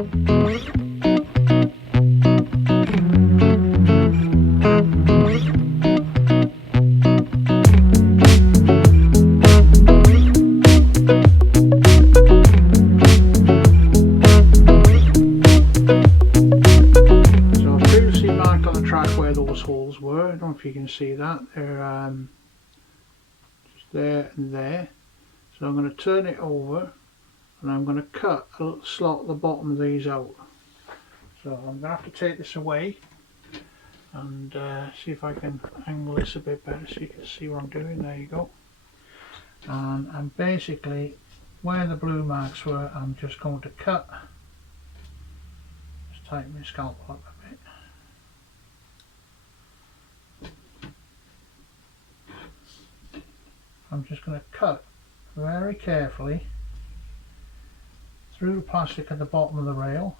Holes were. I don't know if you can see that. They're just there and there. So I'm going to turn it over and I'm going to cut a little slot at the bottom of these out. So I'm going to have to take this away and see if I can angle this a bit better so you can see what I'm doing. There you go. And I'm basically, where the blue marks were, I'm just going to cut. Just tighten my scalpel up a bit. I'm just going to cut very carefully through the plastic at the bottom of the rail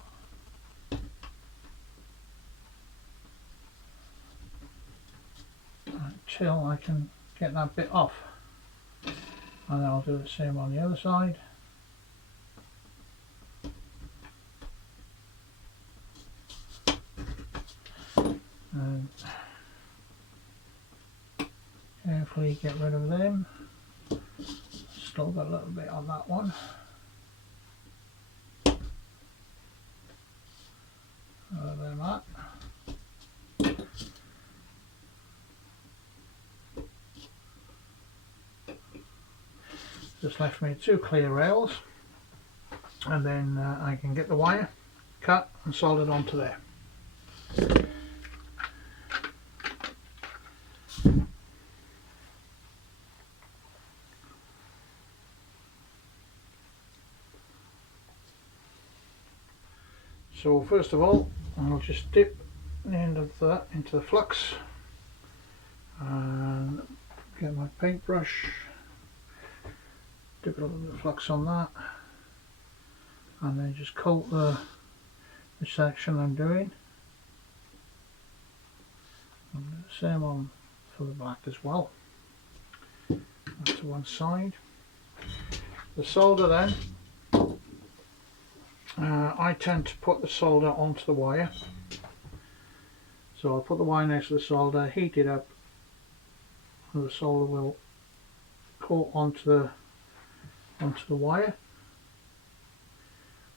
until I can get that bit off, and then I'll do the same on the other side. And carefully get rid of them. Still got a little bit on that one. There that. Just left me 2 clear rails, and then I can get the wire cut and soldered onto there. So first of all, I'll just dip the end of that into the flux and get my paintbrush, dip a little bit of flux on that, and then just coat the section I'm doing. I'll do the same on for the black as well. That's to one side. The solder then, I tend to put the solder onto the wire. So I'll put the wire next to the solder, heat it up, and the solder will coat onto the wire,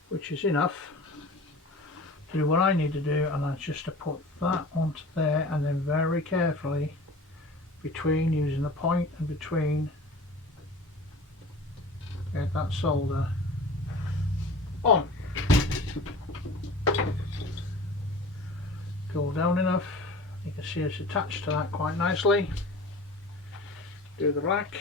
which is enough to do what I need to do, and that's just to put that onto there, and then very carefully between, using the point and between, get that solder on. Go down enough, you can see it's attached to that quite nicely. Do the black.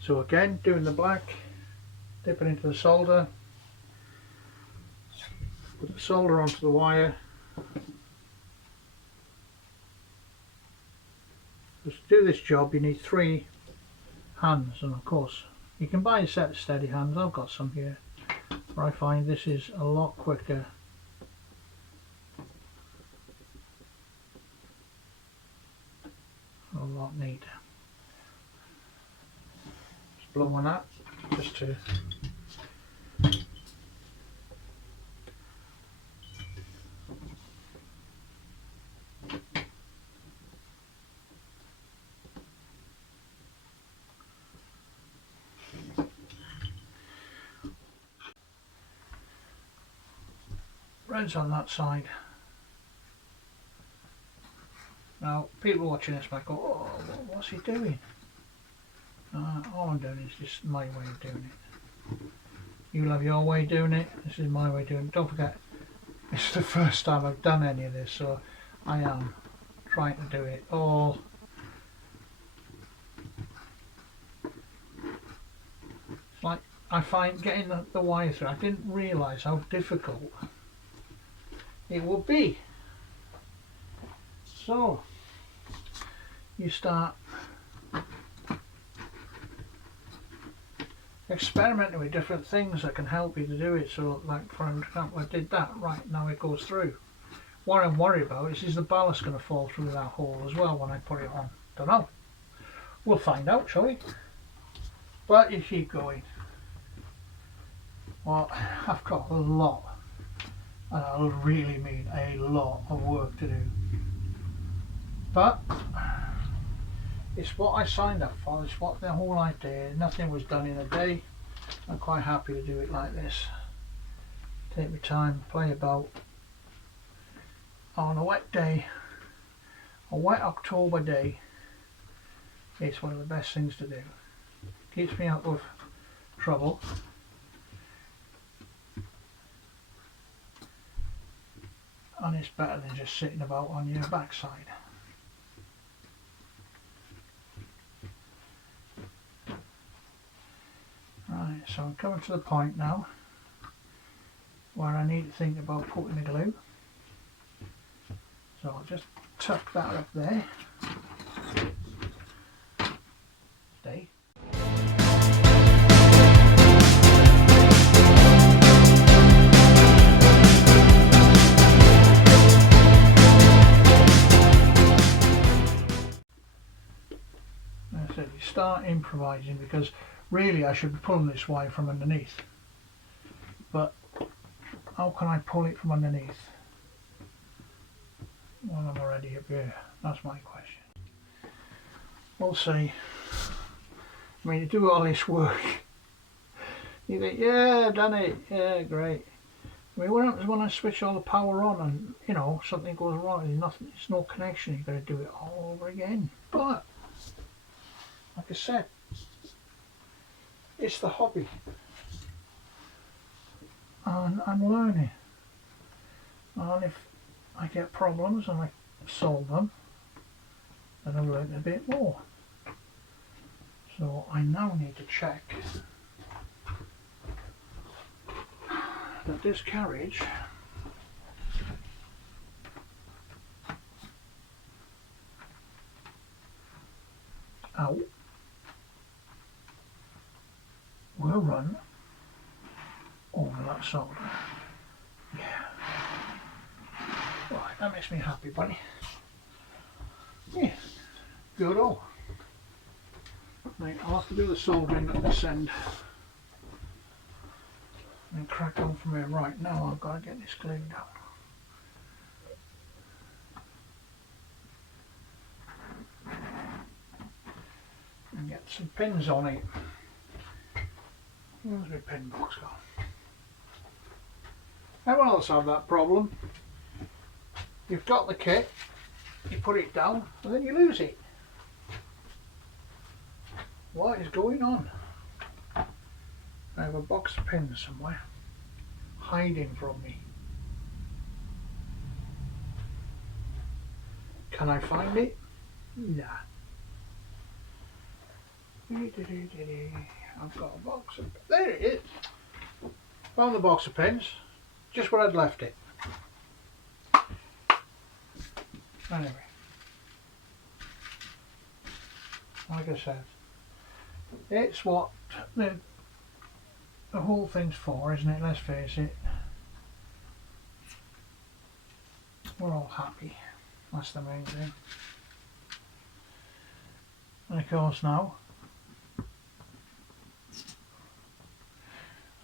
So again, doing the black, dip it into the solder, put the solder onto the wire. Just to do this job you need 3 hands, and of course you can buy a set of steady hands. I've got some here, but I find this is a lot quicker. A lot neater. Just blow on that just to red's on that side. Now people watching this might go, oh, what's he doing? All I'm doing is just my way of doing it. You'll have your way of doing it, this is my way of doing it. Don't forget, this is the first time I've done any of this, so I am trying to do it all it's like I find getting the wire through. I didn't realise how difficult it would be. So you start experimenting with different things that can help you to do it. So like for example, I did that, right, now it goes through. what I'm worried about is the ballast going to fall through that hole as well when I put it on? Don't know. We'll find out, shall we? But you keep going. Well, I've got a lot, and I really mean a lot of work to do. But it's what I signed up for, it's what the whole idea, nothing was done in a day. I'm quite happy to do it like this. Take my time, play about. On a wet day, a wet October day, it's one of the best things to do. Keeps me out of trouble. And it's better than just sitting about on your backside. Right, so I'm coming to the point now where I need to think about putting the glue. So I'll just tuck that up there. Stay. As I said, you start improvising, because really I should be pulling this wire from underneath. But how can I pull it from underneath when I'm already up here? That's my question. We'll see. I mean, you do all this work, you think, yeah, I've done it, yeah, great. I mean, what happens when I switch all the power on and, you know, something goes wrong and nothing, there's no connection, you've got to do it all over again. But, like I said, it's the hobby. And I'm learning. And if I get problems and I solve them, then I learn a bit more. So I now need to check that this carriage out will run over that solder. Yeah. Right, that makes me happy, buddy. Yeah, good all. Right, I'll have to do the soldering at this end and crack on from here. Right, now I've got to get this glued down. And get some pins on it. Where's my pin box gone? Everyone else have that problem. You've got the kit, you put it down, and then you lose it. What is going on? I have a box of pins somewhere hiding from me. Can I find it? Nah. I've got a box of, there it is. Found the box of pins, just where I'd left it. Anyway, like I said, it's what the whole thing's for, isn't it? Let's face it. We're all happy. That's the main thing. And of course now,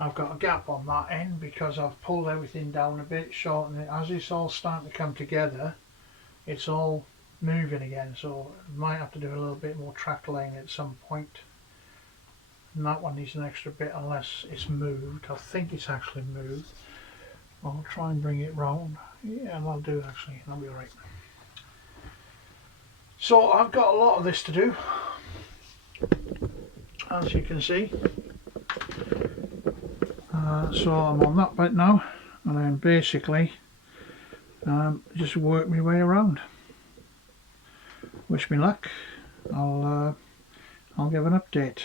I've got a gap on that end because I've pulled everything down a bit, shortened it. As it's all starting to come together, it's all moving again, so I might have to do a little bit more track laying at some point. And that one needs an extra bit unless it's moved. I think it's actually moved. I'll try and bring it round. Yeah, that'll do actually, that'll be alright. So I've got a lot of this to do, as you can see. So I'm on that bit now, and then basically just work my way around. Wish me luck. I'll give an update.